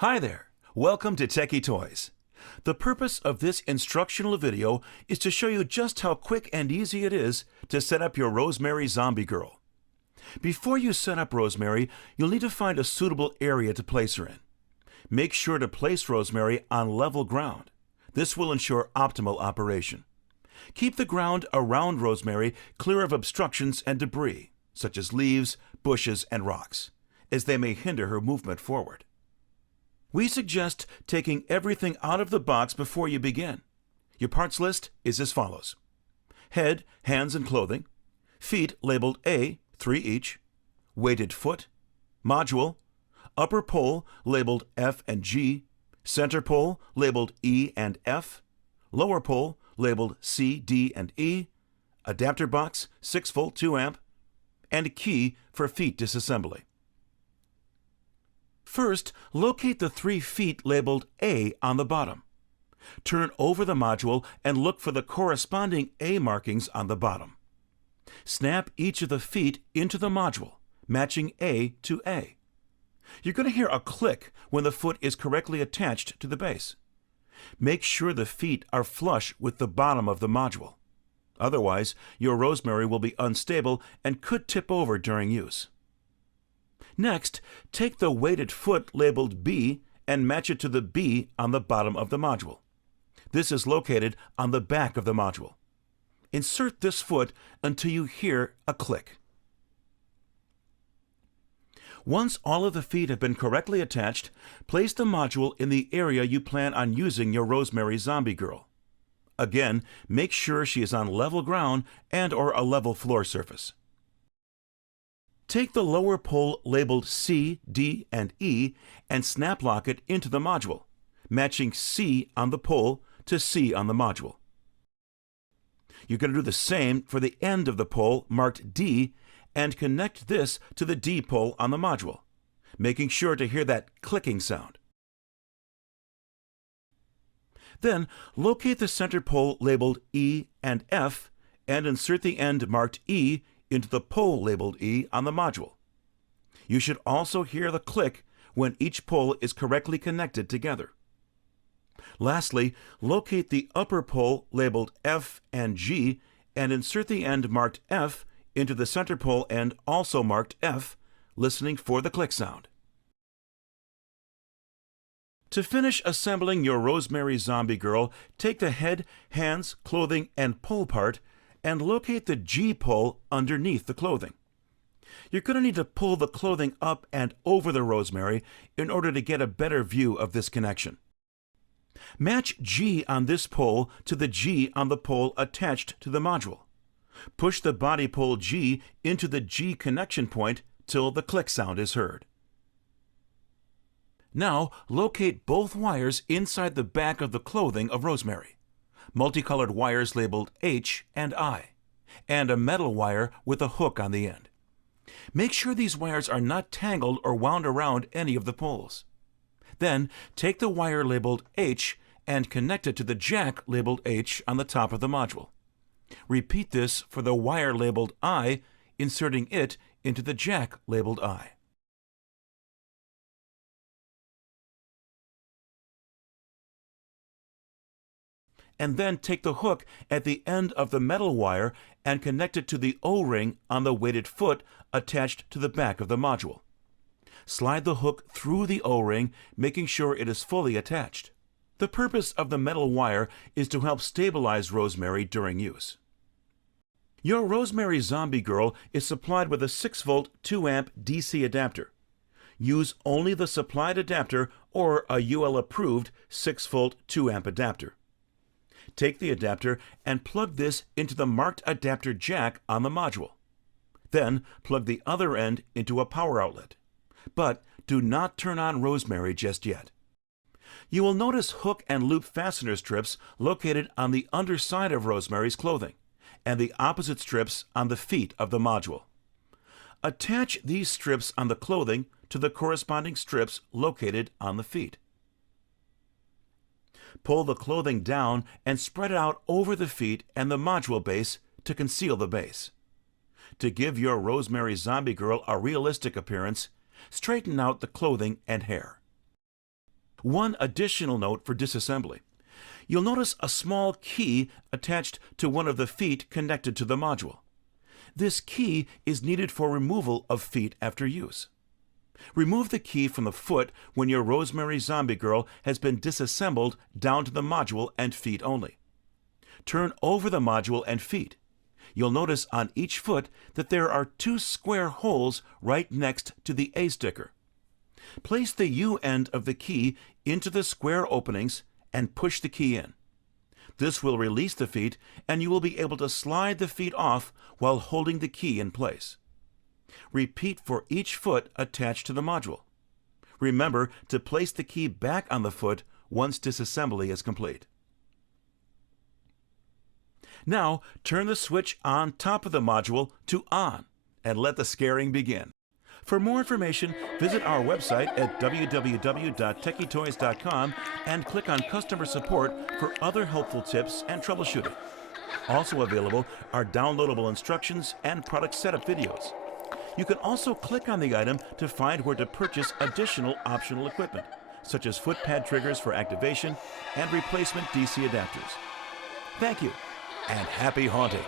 Hi there! Welcome to Tekky Toys. The purpose of this instructional video is to show you just how quick and easy it is to set up your Rosemary zombie girl. Before you set up Rosemary, you'll need to find a suitable area to place her in. Make sure to place Rosemary on level ground. This will ensure optimal operation. Keep the ground around Rosemary clear of obstructions and debris, such as leaves, bushes, and rocks, as they may hinder her movement forward. We suggest taking everything out of the box before you begin. Your parts list is as follows: head, hands, and clothing, feet labeled A, 3 each, weighted foot, module, upper pole labeled F and G, center pole labeled E and F, lower pole labeled C, D, and E, adapter box 6-volt 2-amp, and a key for feet disassembly. First, locate the 3 feet labeled A on the bottom. Turn over the module and look for the corresponding A markings on the bottom. Snap each of the feet into the module, matching A to A. You're going to hear a click when the foot is correctly attached to the base. Make sure the feet are flush with the bottom of the module. Otherwise, your Rosemary will be unstable and could tip over during use. Next, take the weighted foot labeled B and match it to the B on the bottom of the module. This is located on the back of the module. Insert this foot until you hear a click. Once all of the feet have been correctly attached, place the module in the area you plan on using your Rosemary zombie girl. Again, make sure she is on level ground and/or a level floor surface. Take the lower pole labeled C, D, and E and snap lock it into the module, matching C on the pole to C on the module. You're going to do the same for the end of the pole marked D and connect this to the D pole on the module, making sure to hear that clicking sound. Then locate the center pole labeled E and F and insert the end marked E into the pole labeled E on the module. You should also hear the click when each pole is correctly connected together. Lastly, locate the upper pole labeled F and G and insert the end marked F into the center pole end also marked F, listening for the click sound. To finish assembling your Rosemary zombie girl, take the head, hands, clothing, and pole part and locate the G pole underneath the clothing. You're going to need to pull the clothing up and over the Rosemary in order to get a better view of this connection. Match G on this pole to the G on the pole attached to the module. Push the body pole G into the G connection point till the click sound is heard. Now locate both wires inside the back of the clothing of Rosemary. Multicolored wires labeled H and I, and a metal wire with a hook on the end. Make sure these wires are not tangled or wound around any of the poles. Then take the wire labeled H and connect it to the jack labeled H on the top of the module. Repeat this for the wire labeled I, inserting it into the jack labeled I. And then take the hook at the end of the metal wire and connect it to the O-ring on the weighted foot attached to the back of the module. Slide the hook through the O-ring, making sure it is fully attached. The purpose of the metal wire is to help stabilize Rosemary during use. Your Rosemary zombie girl is supplied with a 6-volt 2-amp DC adapter. Use only the supplied adapter or a UL-approved 6-volt 2-amp adapter. Take the adapter and plug this into the marked adapter jack on the module. Then plug the other end into a power outlet. But do not turn on Rosemary just yet. You will notice hook and loop fastener strips located on the underside of Rosemary's clothing and the opposite strips on the feet of the module. Attach these strips on the clothing to the corresponding strips located on the feet. Pull the clothing down and spread it out over the feet and the module base to conceal the base. To give your Rosemary zombie girl a realistic appearance, straighten out the clothing and hair. One additional note for disassembly. You'll notice a small key attached to one of the feet connected to the module. This key is needed for removal of feet after use. Remove the key from the foot when your Rosemary zombie girl has been disassembled down to the module and feet only. Turn over the module and feet. You'll notice on each foot that there are 2 square holes right next to the A sticker. Place the U end of the key into the square openings and push the key in. This will release the feet, and you will be able to slide the feet off while holding the key in place. Repeat for each foot attached to the module. Remember to place the key back on the foot once disassembly is complete. Now turn the switch on top of the module to on and let the scaring begin. For more information, visit our website at www.tekkytoys.com and click on Customer Support for other helpful tips and troubleshooting. Also available are downloadable instructions and product setup videos. You can also click on the item to find where to purchase additional optional equipment, such as foot pad triggers for activation and replacement DC adapters. Thank you, and happy haunting!